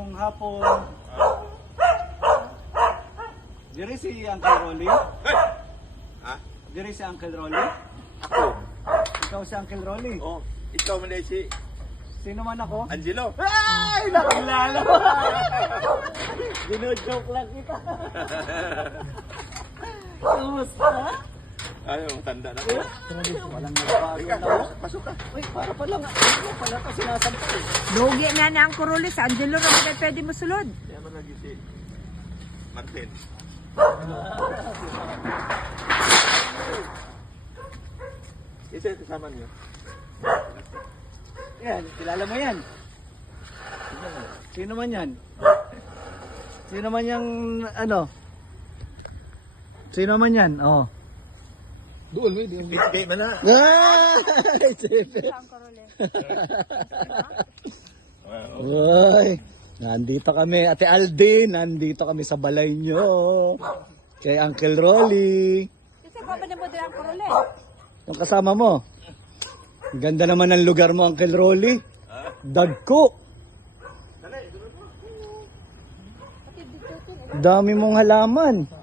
ngayong hapon. Diri si Uncle Rolly. Ha? Diri si Uncle Rolly. Ako. Ikaw si Uncle Rolly. Oh, ikaw man ay si Sino man ako? Angelo. Ay! Nakilala mo! Dino-joke lang kita. Kumusta? Ay, matanda na. Walang nagbago Ika, na ako. pasok ka. Uy, para pa lang. Ano pala ka sinasampay? Lugi na na ang kurulis. Angelo naman ay pwede masulod. Kaya man lagi si Martin. Isa yung kasama niyo. Yan, kilala mo yan. Sino man yan? Sino man yung ano? Sino man yan? Oh. Doon, may doon. Biscay man na. Ay! Sino? Ang kurulis. Uy, nandito kami, Ate Aldin, nandito kami sa balay nyo. Kay Uncle Rolly. Kasi ba na mo din ang kurulis? Yung kasama mo. Ang ganda naman ng lugar mo, Uncle Rolly. Dagko. Dami mong halaman.